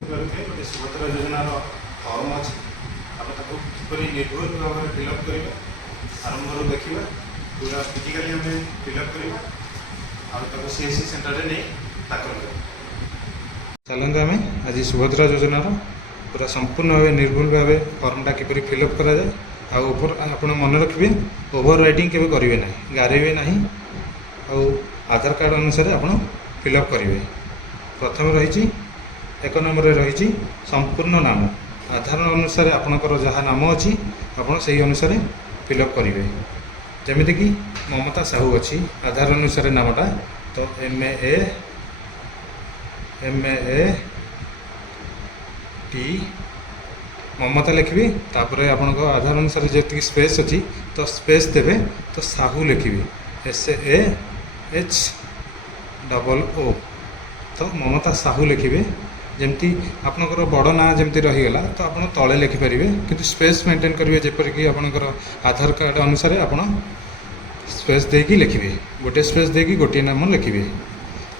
गोटे सुभद्रा योजनार फर्म अच्छी आप किपर निर्भुल भाव में फिलअप करवा आरंभ देखा पूरा फिजिकाली आम फिलअप करवा सीएससी सेंटर में नहीं दाखल कर चलते आम आज सुभद्रा योजनार पूरा संपूर्ण भाव निर्भुल भाव फर्मटा किपर फिलअप कराए आप मन रखिए ओभर राइटिंग केवे करेंगे ना गारेबे ना आधार कार्ड अनुसार आप फिलअप करेंगे। प्रथम रही एक नंबर रही संपूर्ण नाम आधार अनुसार आपणकर जहाँ नाम अच्छी आप अनुसार फिलअप करेंगे। जमीक कि ममता साहू अच्छी आधार अनुसार नामटा तो MAT ममता लिखी तापर आपण आधार अनुसार जी स्पेस अच्छी तो स्पेस देवे तो साहू लिखी SAHOO तो ममता साहू लिखिए जमती आपणकर बड़ ना जमती रहीगला तो आप तले लिखिपारे कि स्पेस मेंटेन करेंगे जेपरिक आपणकर आधार कार्ड अनुसार आप स्पेस देकी लिखिए गोटे स्पेस देकी गोटे नाम लिखिए।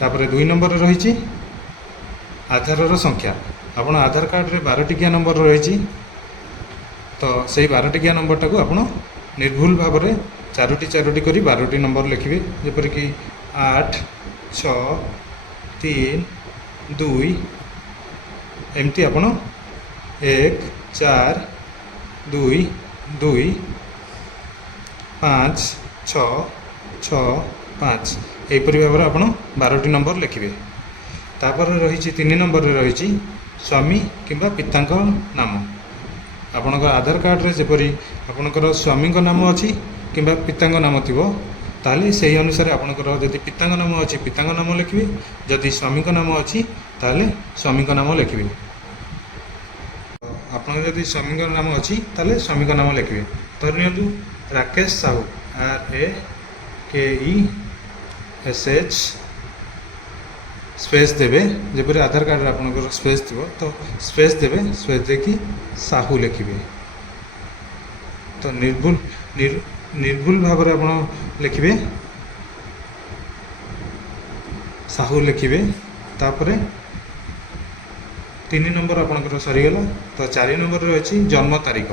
तापर 2 नंबर रही आधार संख्या आप आधार कार्ड रे 12 टिकिया नंबर रही तो से 12 टिकिया नंबर टाक आप निर्भुल भाव में 4टी कर 12टी नंबर लिखिए जेपरिक 8 6 3 2 एमती आप 1 4 2 2 5 6 6 5 यहपरी भाव में आप 12टी नंबर लिखिए। तापर रही 3 नंबर रही स्वामी किंबा पिता नाम आपणकर आधार कार्ड रे जेपरी आपणकर स्वामी नाम अच्छी किंबा पिता नाम थी ताहले से अनुसार आपणकर जदि पिता नाम अच्छी पिता नाम लिखिए जदि स्वामी नाम अच्छी ताहले स्वामी नाम लिखिए। आपन जदि स्वामी नाम अच्छी ताहले स्वामी नाम लिखिए। धरि नियंतु राकेश साहू RAKESH स्पेस देवे जबरी आधार कार्ड आपनकर स्पेस थी तो स्पेस देवे स्पेस देखी साहू लिखिए तो निर्भुल भाव में आप लिखिए साहू लिखिए। तापर 3 नंबर आपनकर सरीगला तो 4 नंबर रही जन्म तारीख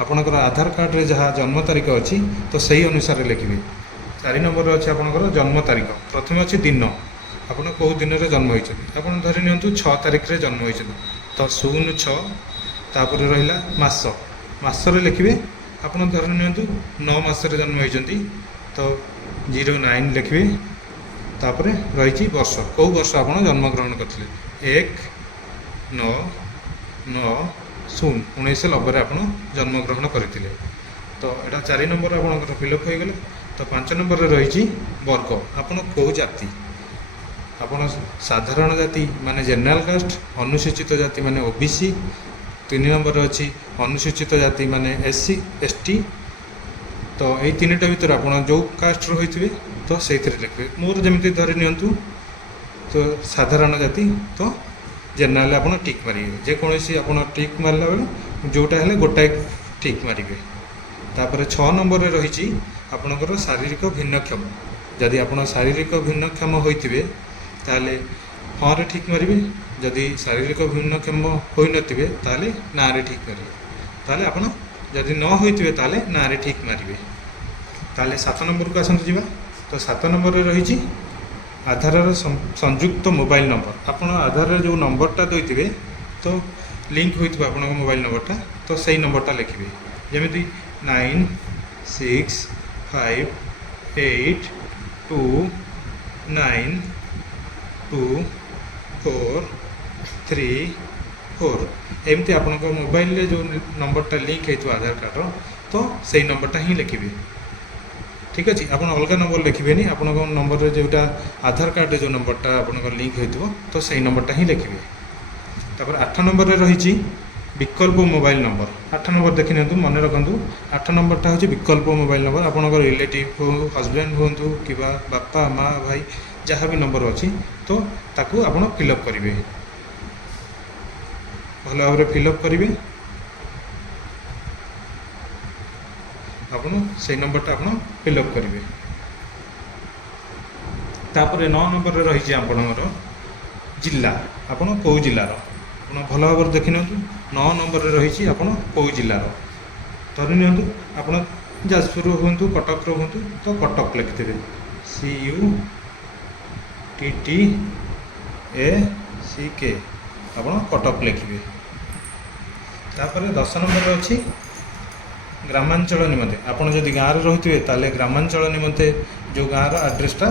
आपनकर आधार कार्ड रे जहाँ जन्म तारीख अच्छी तो सही अनुसार लिखिए। 4 नंबर अच्छी आपनकर जन्म तारीख प्रथम अच्छी दिन आपन कौ दिन रे जन्म होइछन आपन धरि नियंतु 6 तारीख रे जन्म होइछन तो 06 तापर रहिला मास रे लिखिए आपन धरि नियंतु 9 मास रे जन्म होइछंती तो 09 लिखिए। तापर रही वर्ष कौ वर्ष आपन जन्म ग्रहण करथिले 1990 आप जन्म ग्रहण करते तो यहाँ 4 नंबर आप फिलअप हो गले। तो 5 नंबर रही वर्ग आपन कौ जाति आपन साधारण जाति माने जनरल कास्ट अनुसूचित जाति माने OBC 3 नंबर अच्छी अनुसूचित जाति माने SC ST तो यही 3टा भर आप जो कास्ट रही थे तो से लिखे मोर जमी धरी नियंतु तो साधारण जाति तो जनरल आप टिक मारे जेकोसी आप टिक मारला बेले जोटा है गोटाए टिक मारे। तापर 6 नंबर रही आपणकर शारीरिक भिन्नक्षम जदि आप शारीरिक भिन्नक्षम होते ताले हाँ रे ठीक मारे जदि शारीरिक भिन्नक्षम हो नथिबे ताले ना रे ठीक मारे ताले आप जदि न होइथिबे ताले ना रे ठीक मारे। ताले 7 नंबर को आसंतु जीवा तो 7 नंबर रही आधार संयुक्त मोबाइल नंबर आप आधार जो नंबरटा देते तो लिंक होता आप मोबाइल नंबरटा तो सही नंबरटा लिखिए जमी 9658829243 एमती आप मोबाइल जो नंबरटा लिंक होता आधार कार्ड तो सही नंबरटा ही लिखिए। ठीक अच्छे आप अलग नंबर लिखे आप नंबर जोटा आधार कार्ड जो नंबरटा आप लिंक हो तो सही नंबरटा ही लिखिए। तापर 8 नंबर रही विकल्प मोबाइल नंबर 8 नंबर देखी नि मन रखु 8 नंबरटा हूँ विकल्प मोबाइल नंबर आप रिलेटिव हो हजबैंड हूँ कि बापा माँ भाई जहाँ भी नंबर अच्छी तो ताकू आप फिलअप करेंगे भल भाव में फिलअप करेंगे आपन से नंबरटा आप फिलअप करेंगे। तापर 9 नंबर रही आपणकर जिला आपन कौ जिलार ଆପଣ ଭଲ ଭାବରେ ଦେଖିନିଅନ୍ତୁ। 9 ନମ୍ବରରେ ରହିଛି ଆପଣ କେଉଁ ଜିଲ୍ଲାର। ଧରି ନିଅନ୍ତୁ ଆପଣ ଯାଜପୁର ହୁଅନ୍ତୁ, କଟକର ହୁଅନ୍ତୁ, ତ କଟକ ଲେଖିଥିବେ CUTTACK, ଆପଣ କଟକ ଲେଖିବେ। ତାପରେ 10 ନମ୍ବରରେ ଅଛି ଗ୍ରାମାଞ୍ଚଳ ନିମନ୍ତେ। ଆପଣ ଯଦି ଗାଁରେ ରହୁଥିବେ ତାହେଲେ ଗ୍ରାମାଞ୍ଚଳ ନିମନ୍ତେ ଯେଉଁ ଗାଁର ଆଡ୍ରେସଟା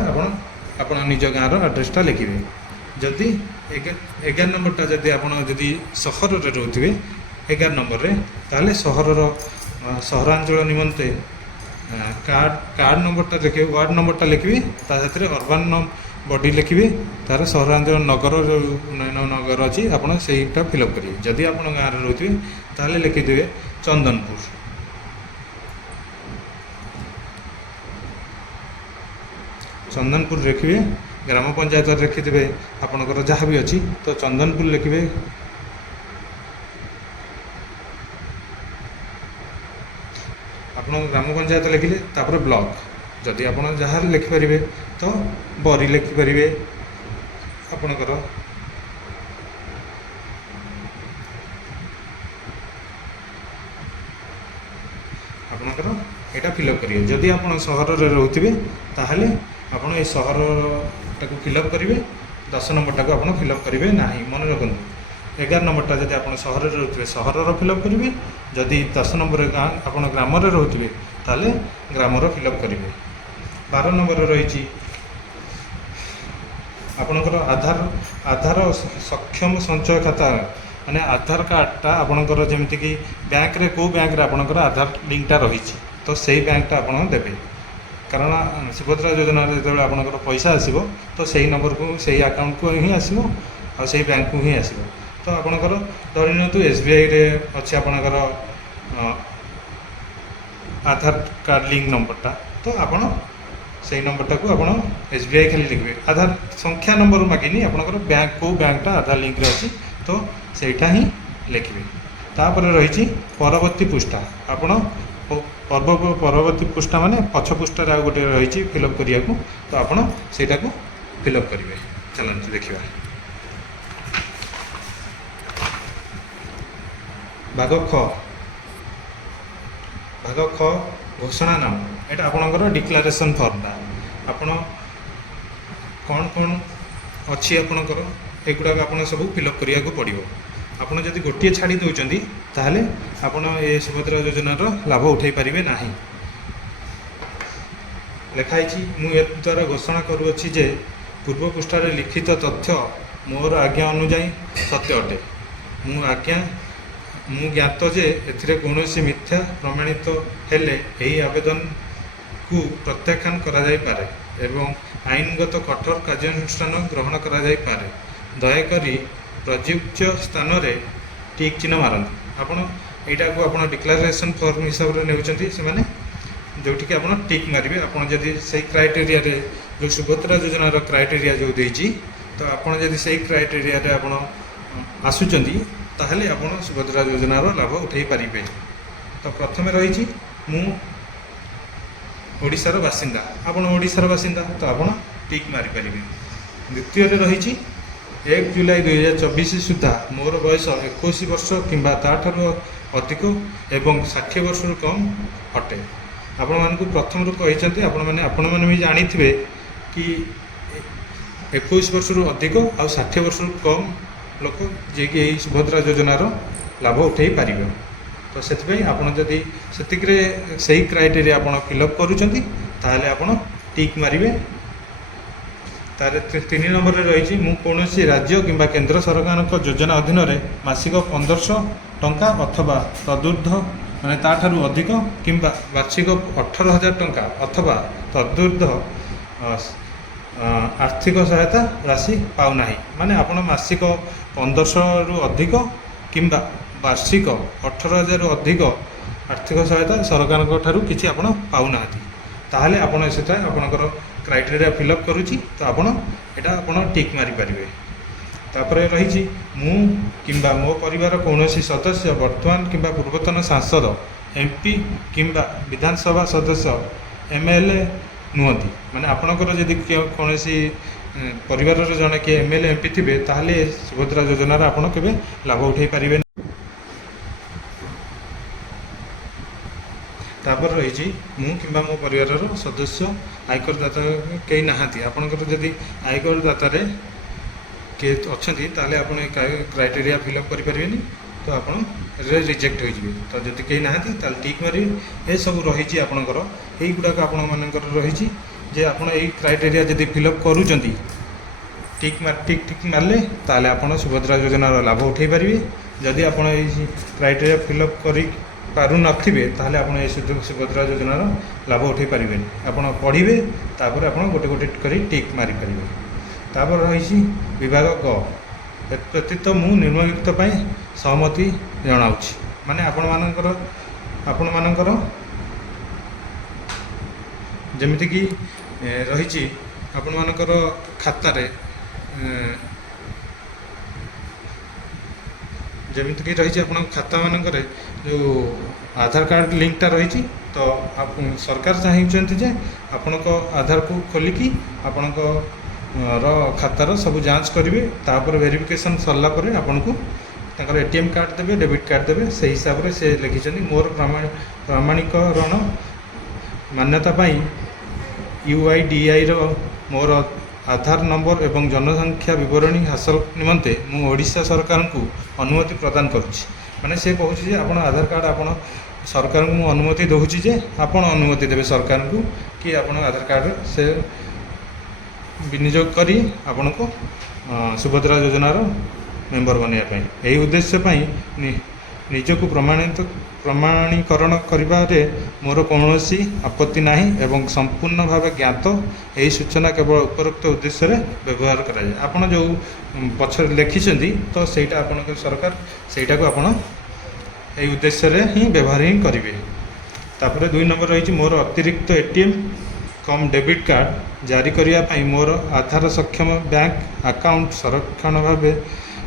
ଆପଣ ନିଜ ଗାଁର ଆଡ୍ରେସଟା ଲେଖିବେ। ଯଦି 11 ନମ୍ବରଟା ଯଦି ଆପଣ ଯଦି ସହରରେ ରହୁଥିବେ 11 ନମ୍ବରରେ, ତାହେଲେ ସହରାଞ୍ଚଳ ନିମନ୍ତେ କାର୍ଡ଼ ନମ୍ବରଟା ଲେଖିବେ, ୱାର୍ଡ଼ ନମ୍ବରଟା ଲେଖିବେ, ତା ସାଥିରେ ଅର୍ବାନ୍ ବଡ଼ି ଲେଖିବେ, ତାର ସହରାଞ୍ଚଳ ନଗର ଯେଉଁ ଉନ୍ନୟନ ନଗର ଅଛି ଆପଣ ସେଇଟା ଫିଲ୍ଅପ୍ କରିବେ। ଯଦି ଆପଣ ଗାଁରେ ରହୁଥିବେ ତାହେଲେ ଲେଖିଦେବେ ଚନ୍ଦନପୁର। ଚନ୍ଦନପୁର ଲେଖିବେ। ଗ୍ରାମ ପଞ୍ଚାୟତରେ ଲେଖିଦେବେ ଆପଣଙ୍କର ଯାହା ବି ଅଛି, ତ ଚନ୍ଦନପୁର ଲେଖିବେ। ଆପଣ ଗ୍ରାମ ପଞ୍ଚାୟତ ଲେଖିଲେ ତାପରେ ବ୍ଲକ, ଯଦି ଆପଣ ଯାହା ଲେଖିପାରିବେ ତ ବରୀ ଲେଖିପାରିବେ। ଆପଣଙ୍କର ଏଇଟା ଫିଲ୍ଅପ୍ କରିବେ। ଯଦି ଆପଣ ସହରରେ ରହୁଥିବେ ତାହେଲେ ଆପଣ ଏ ସହରଟାକୁ ଫିଲ୍ଅପ୍ କରିବେ, 10 ନମ୍ବରଟାକୁ ଆପଣ ଫିଲ୍ଅପ୍ କରିବେ ନାହିଁ। ମନେ ରଖନ୍ତୁ 11 ନମ୍ବରଟା ଯଦି ଆପଣ ସହରରେ ରହୁଥିବେ ସହରର ଫିଲ୍ଅପ୍ କରିବେ, ଯଦି 10 ନମ୍ବରରେ ଆପଣ ଗ୍ରାମରେ ରହୁଥିବେ ତାହେଲେ ଗ୍ରାମର ଫିଲ୍ଅପ୍ କରିବେ। 12 ନମ୍ବରରେ ରହିଛି ଆପଣଙ୍କର ଆଧାର ସକ୍ଷମ ସଞ୍ଚୟ ଖାତା, ମାନେ ଆଧାର କାର୍ଡ଼ଟା ଆପଣଙ୍କର ଯେମିତିକି ବ୍ୟାଙ୍କରେ କେଉଁ ବ୍ୟାଙ୍କରେ ଆପଣଙ୍କର ଆଧାର ଲିଙ୍କଟା ରହିଛି ତ ସେଇ ବ୍ୟାଙ୍କଟା ଆପଣ ଦେବେ। କାରଣ ସୁଭଦ୍ରା ଯୋଜନାରେ ଯେତେବେଳେ ଆପଣଙ୍କର ପଇସା ଆସିବ ତ ସେଇ ନମ୍ବରକୁ, ସେଇ ଆକାଉଣ୍ଟକୁ ହିଁ ଆସିବ ଆଉ ସେଇ ବ୍ୟାଙ୍କକୁ ହିଁ ଆସିବ। ତ ଆପଣଙ୍କର ଧରି ନିଅନ୍ତୁ SBIରେ ଅଛି ଆପଣଙ୍କର ଆଧାର କାର୍ଡ଼ ଲିଙ୍କ ନମ୍ବରଟା, ତ ଆପଣ ସେଇ ନମ୍ବରଟାକୁ ଆପଣ SBI ଖାଲି ଲିଖିବେ। ଆଧାର ସଂଖ୍ୟା ନମ୍ବର ମାଗିନି, ଆପଣଙ୍କର ବ୍ୟାଙ୍କ କେଉଁ ବ୍ୟାଙ୍କଟା ଆଧାର ଲିଙ୍କରେ ଅଛି ତ ସେଇଟା ହିଁ ଲେଖିବେ। ତାପରେ ରହିଛି ପରବର୍ତ୍ତୀ ପୃଷ୍ଠା। ଆପଣ ପରବର୍ତ୍ତୀ ପୃଷ୍ଠା ମାନେ ପଛ ପୃଷ୍ଠାରେ ଆଉ ଗୋଟେ ରହିଛି ଫିଲ୍ଅପ୍ କରିବାକୁ, ତ ଆପଣ ସେଇଟାକୁ ଫିଲ୍ଅପ୍ କରିବେ। ଚାଲନ୍ତୁ ଦେଖିବା। ଭାଗ ଖ ଘୋଷଣା ନାମ, ଏଇଟା ଆପଣଙ୍କର ଡିକ୍ଲାରେସନ୍ ଫର୍ମଟା। ଆପଣ କ'ଣ ଅଛି ଆପଣଙ୍କର ଏଗୁଡ଼ାକ ଆପଣ ସବୁ ଫିଲ୍ଅପ୍ କରିବାକୁ ପଡ଼ିବ। ଆପଣ ଯଦି ଗୋଟିଏ ଛାଡ଼ି ଦେଉଛନ୍ତି ତାହେଲେ ଆପଣ ଏ ସୁଭଦ୍ରା ଯୋଜନାର ଲାଭ ଉଠାଇ ପାରିବେ ନାହିଁ। ଲେଖା ହେଇଛି, ମୁଁ ଏଦ୍ୱାରା ଘୋଷଣା କରୁଅଛି ଯେ ପୂର୍ବ ପୃଷ୍ଠାରେ ଲିଖିତ ତଥ୍ୟ ମୋର ଆଜ୍ଞା ଅନୁଯାୟୀ ସତ୍ୟ ଅଟେ। ମୁଁ ଜ୍ଞାତ ଯେ ଏଥିରେ କୌଣସି ମିଥ୍ୟା ପ୍ରମାଣିତ ହେଲେ ଏହି ଆବେଦନକୁ ପ୍ରତ୍ୟାଖ୍ୟାନ କରାଯାଇପାରେ ଏବଂ ଆଇନଗତ କଠୋର କାର୍ଯ୍ୟାନୁଷ୍ଠାନ ଗ୍ରହଣ କରାଯାଇପାରେ। ଦୟାକରି ପ୍ରଯୁଜ୍ୟ ସ୍ଥାନରେ ଟିକ୍ ଚିହ୍ନ ମାରନ୍ତୁ। ଆପଣ ଏଇଟାକୁ ଆପଣ ଡିକ୍ଲାରେସନ୍ ଫର୍ମ ହିସାବରେ ନେଉଛନ୍ତି, ସେମାନେ ଯେଉଁଠିକି ଆପଣ ଟିକ୍ ମାରିବେ। ଆପଣ ଯଦି ସେଇ କ୍ରାଇଟେରିଆରେ, ଯେଉଁ ସୁଭଦ୍ରା ଯୋଜନାର କ୍ରାଇଟେରିଆ ଯେଉଁ ଦେଇଛି, ତ ଆପଣ ଯଦି ସେଇ କ୍ରାଇଟେରିଆରେ ଆପଣ ଆସୁଛନ୍ତି ତାହେଲେ ଆପଣ ସୁଭଦ୍ରା ଯୋଜନାର ଲାଭ ଉଠାଇ ପାରିବେ। ତ ପ୍ରଥମେ ରହିଛି ମୁଁ ଓଡ଼ିଶାର ବାସିନ୍ଦା, ଆପଣ ଓଡ଼ିଶାର ବାସିନ୍ଦା ତ ଆପଣ ଟିକ୍ ମାରିପାରିବେ। ଦ୍ୱିତୀୟରେ ରହିଛି 1 ଜୁଲାଇ 2024 ସୁଦ୍ଧା ମୋର ବୟସ 21 ବର୍ଷ କିମ୍ବା ତାଠାରୁ ଅଧିକ ଏବଂ 60 ବର୍ଷରୁ କମ୍ ଅଟେ। ଆପଣମାନଙ୍କୁ ପ୍ରଥମରୁ କହିଛନ୍ତି, ଆପଣମାନେ ବି ଜାଣିଥିବେ କି 21 ବର୍ଷରୁ ଅଧିକ ଆଉ 60 ବର୍ଷରୁ କମ୍ ଲୋକ ଯିଏକି ଏହି ସୁଭଦ୍ରା ଯୋଜନାର ଲାଭ ଉଠାଇ ପାରିବେ। ତ ସେଥିପାଇଁ ଆପଣ ଯଦି ସେତିକିରେ ସେଇ କ୍ରାଇଟେରିଆ ଆପଣ ଫିଲ୍ଅପ୍ କରୁଛନ୍ତି ତାହେଲେ ଆପଣ ଟିକ୍ ମାରିବେ। ତାର 3 ନମ୍ବରରେ ରହିଛି, ମୁଁ କୌଣସି ରାଜ୍ୟ କିମ୍ବା କେନ୍ଦ୍ର ସରକାରଙ୍କ ଯୋଜନା ଅଧୀନରେ ମାସିକ 1500 ଟଙ୍କା ଅଥବା ତଦୁର୍ଦ୍ଧ୍ୱ, ମାନେ ତାଠାରୁ ଅଧିକ କିମ୍ବା ବାର୍ଷିକ 18,000 ଟଙ୍କା ଅଥବା ତଦୁର୍ଦ୍ଧ୍ୱ ଆର୍ଥିକ ସହାୟତା ରାଶି ପାଉନାହିଁ। ମାନେ ଆପଣ ମାସିକ 1500ରୁ ଅଧିକ କିମ୍ବା ବାର୍ଷିକ 18,000ରୁ ଅଧିକ ଆର୍ଥିକ ସହାୟତା ସରକାରଙ୍କ ଠାରୁ କିଛି ଆପଣ ପାଉନାହାନ୍ତି, ତାହେଲେ ଆପଣ ସେଟା ଆପଣଙ୍କର କ୍ରାଇଟେରିଆ ଫିଲ୍ଅପ୍ କରୁଛି, ତ ଆପଣ ଟିକ୍ ମାରିପାରିବେ। ତାପରେ ରହିଛି, ମୁଁ କିମ୍ବା ମୋ ପରିବାର କୌଣସି ସଦସ୍ୟ ବର୍ତ୍ତମାନ କିମ୍ବା ପୂର୍ବତନ ସାଂସଦ, MP କିମ୍ବା ବିଧାନସଭା ସଦସ୍ୟ MLA ନୁହନ୍ତି। ମାନେ ଆପଣଙ୍କର ଯଦି କୌଣସି ପରିବାରର ଜଣେ କିଏ MLA MP ଥିବେ ତାହେଲେ ସୁଭଦ୍ରା ଯୋଜନାର ଆପଣ କେବେ ଲାଭ ଉଠାଇ ପାରିବେନି। ତାପରେ ରହିଛି ମୁଁ କିମ୍ବା ମୋ ପରିବାରର ସଦସ୍ୟ ଆୟକର ଦାତା କେହି ନାହାନ୍ତି। ଆପଣଙ୍କର ଯଦି ଆୟକର ଦାତାରେ କିଏ ଅଛନ୍ତି ତାହେଲେ ଆପଣ ଏ କ୍ରାଇଟେରିଆ ଫିଲ୍ଅପ୍ କରିପାରିବେନି, ତ ଆପଣ ରିଜେକ୍ଟ ହୋଇଯିବେ। ତ ଯଦି କେହି ନାହାନ୍ତି ତାହେଲେ ଟିକ୍ ମାରିବେ। ଏସବୁ ରହିଛି ଆପଣଙ୍କର, ଏଇଗୁଡ଼ାକ ଆପଣମାନଙ୍କର ରହିଛି ଯେ ଆପଣ ଏଇ କ୍ରାଇଟେରିଆ ଯଦି ଫିଲ୍ଅପ୍ କରୁଛନ୍ତି ଟିକ୍ ମାରିଲେ ତାହେଲେ ଆପଣ ସୁଭଦ୍ରା ଯୋଜନାର ଲାଭ ଉଠାଇ ପାରିବେ। ଯଦି ଆପଣ ଏଇ କ୍ରାଇଟେରିଆ ଫିଲ୍ଅପ୍ କରି ପାରୁନଥିବେ ତାହେଲେ ଆପଣ ଏ ସୁଭଦ୍ରା ଯୋଜନାର ଲାଭ ଉଠାଇ ପାରିବେନି। ଆପଣ ପଢ଼ିବେ, ତାପରେ ଆପଣ ଗୋଟେ ଗୋଟେ କରି ଟିକ୍ ମାରିପାରିବେ। ତାପରେ ରହିଛି ବିଭାଗ ଗ, ଏତଦବ୍ୟତୀତ ମୁଁ ନିମ୍ନଲିଖିତ ପାଇଁ ସହମତି ଜଣାଉଛି। ମାନେ ଆପଣମାନଙ୍କର ଯେମିତିକି ରହିଛି ଆପଣମାନଙ୍କର ଖାତାରେ ଯେମିତିକି ରହିଛି ଆପଣଙ୍କ ଖାତାମାନଙ୍କରେ ଯେଉଁ ଆଧାର କାର୍ଡ଼ ଲିଙ୍କଟା ରହିଛି, ତ ସରକାର ଚାହିଁଛନ୍ତି ଯେ ଆପଣଙ୍କ ଆଧାରକୁ ଖୋଲିକି ଆପଣଙ୍କ ଖାତାର ସବୁ ଯାଞ୍ଚ କରିବେ। ତାପରେ ଭେରିଫିକେସନ୍ ସରିଲା ପରେ ଆପଣଙ୍କୁ ତାଙ୍କର ATM କାର୍ଡ଼ ଦେବେ, ଡେବିଟ୍ କାର୍ଡ଼ ଦେବେ। ସେହି ହିସାବରେ ସେ ଲେଖିଛନ୍ତି ମୋର ପ୍ରମାଣୀକରଣ ମାନ୍ୟତା ପାଇଁ UIDAIର ମୋର ଆଧାର ନମ୍ବର ଏବଂ ଜନସଂଖ୍ୟା ବିବରଣୀ ହାସଲ ନିମନ୍ତେ ମୁଁ ଓଡ଼ିଶା ସରକାରଙ୍କୁ ଅନୁମତି ପ୍ରଦାନ କରୁଛି। ମାନେ ସେ କହୁଛି ଯେ ଆପଣ ଆଧାର କାର୍ଡ଼ ଆପଣ ସରକାରଙ୍କୁ ମୁଁ ଅନୁମତି ଦେଉଛି ଯେ ଆପଣ ଅନୁମତି ଦେବେ ସରକାରଙ୍କୁ କି ଆପଣ ଆଧାର କାର୍ଡ଼ରେ ସେ ବିନିଯୋଗ କରି ଆପଣଙ୍କୁ ସୁଭଦ୍ରା ଯୋଜନାର ମେମ୍ବର ବନାଇବା ପାଇଁ। ଏହି ଉଦ୍ଦେଶ୍ୟ ପାଇଁ ନିଜକୁ ପ୍ରମାଣୀକରଣ କରିବାରେ ମୋର କୌଣସି ଆପତ୍ତି ନାହିଁ ଏବଂ ସମ୍ପୂର୍ଣ୍ଣ ଭାବେ ଜ୍ଞାତ। ଏହି ସୂଚନା କେବଳ ଉପରୋକ୍ତ ଉଦ୍ଦେଶ୍ୟରେ ବ୍ୟବହାର କରାଯାଏ। ଆପଣ ଯେଉଁ ପଛରେ ଲେଖିଛନ୍ତି ତ ସେଇଟା ଆପଣଙ୍କ ସରକାର ସେଇଟାକୁ ଆପଣ ଏହି ଉଦ୍ଦେଶ୍ୟରେ ହିଁ ବ୍ୟବହାର ହିଁ କରିବେ। ତାପରେ 2 ନମ୍ବର ରହିଛି ମୋର ଅତିରିକ୍ତ ATM କମ୍ ଡେବିଟ୍ କାର୍ଡ଼ ଜାରି କରିବା ପାଇଁ ମୋର ଆଧାର ସକ୍ଷମ ବ୍ୟାଙ୍କ ଆକାଉଣ୍ଟ ସଂରକ୍ଷଣ ଭାବେ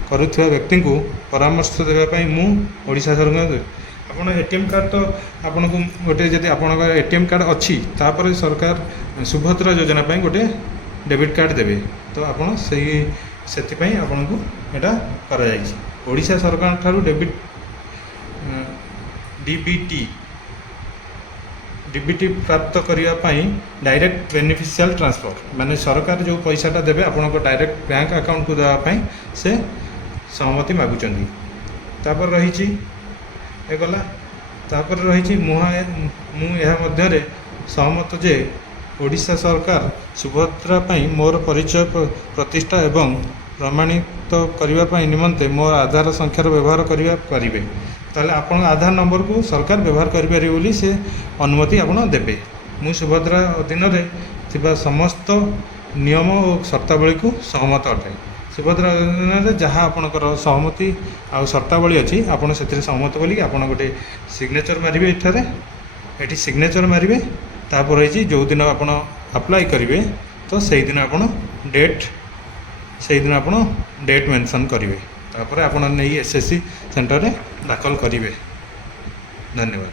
କରୁଥିବା ବ୍ୟକ୍ତିଙ୍କୁ ପରାମର୍ଶ ଦେବା ପାଇଁ ମୁଁ ଓଡ଼ିଶା ସରକାର ଆପଣ ATM କାର୍ଡ଼ ତ ଆପଣଙ୍କୁ ଗୋଟେ ଯଦି ଆପଣଙ୍କ ATM କାର୍ଡ଼ ଅଛି ତାପରେ ସରକାର ସୁଭଦ୍ରା ଯୋଜନା ପାଇଁ ଗୋଟେ ଡେବିଟ୍ କାର୍ଡ଼ ଦେବେ, ତ ଆପଣ ସେଥିପାଇଁ ଆପଣଙ୍କୁ ଏଇଟା କରାଯାଇଛି। ଓଡ଼ିଶା ସରକାରଙ୍କ ଠାରୁ DBT ପ୍ରାପ୍ତ କରିବା ପାଇଁ ଡାଇରେକ୍ଟ ବେନିଫିସିଆଲ ଟ୍ରାନ୍ସଫର, ମାନେ ସରକାର ଯେଉଁ ପଇସାଟା ଦେବେ ଆପଣଙ୍କ ଡାଇରେକ୍ଟ ବ୍ୟାଙ୍କ ଆକାଉଣ୍ଟକୁ ଦେବା ପାଇଁ ସେ ସହମତି ମାଗୁଛନ୍ତି। ତାପରେ ରହିଛି ଗଲା। ତାପରେ ରହିଛି ମୁଁ ଏହା ମଧ୍ୟରେ ସହମତ ଯେ ଓଡ଼ିଶା ସରକାର ସୁଭଦ୍ରା ପାଇଁ ମୋର ପରିଚୟ ପ୍ରତିଷ୍ଠା ଏବଂ ପ୍ରମାଣିତ କରିବା ପାଇଁ ନିମନ୍ତେ ମୋର ଆଧାର ସଂଖ୍ୟାର ବ୍ୟବହାର କରିବେ। ତାହେଲେ ଆପଣଙ୍କ ଆଧାର ନମ୍ବରକୁ ସରକାର ବ୍ୟବହାର କରିପାରିବେ ବୋଲି ସେ ଅନୁମତି ଆପଣ ଦେବେ। ମୁଁ ସୁଭଦ୍ରା ଅଧୀନରେ ଥିବା ସମସ୍ତ ନିୟମ ଓ ସର୍ତ୍ତାବଳୀକୁ ସହମତ ଅଟେ। ସୁଭଦ୍ରା ଯୋଜନାରେ ଯାହା ଆପଣଙ୍କର ସହମତି ଆଉ ସର୍ତ୍ତାବଳୀ ଅଛି ଆପଣ ସେଥିରେ ସହମତ ବୋଲିକି ଆପଣ ଗୋଟେ ସିଗ୍ନେଚର୍ ମାରିବେ। ଏଠି ସିଗ୍ନେଚର୍ ମାରିବେ। ତାପରେ ରହିଛି ଯେଉଁଦିନ ଆପଣ ଆପ୍ଲାଏ କରିବେ ତ ସେଇଦିନ ଆପଣ ଡେଟ୍ ମେନସନ୍ କରିବେ। ତାପରେ ଆପଣ ନେଇ SSC ସେଣ୍ଟରରେ ଦାଖଲ କରିବେ। ଧନ୍ୟବାଦ।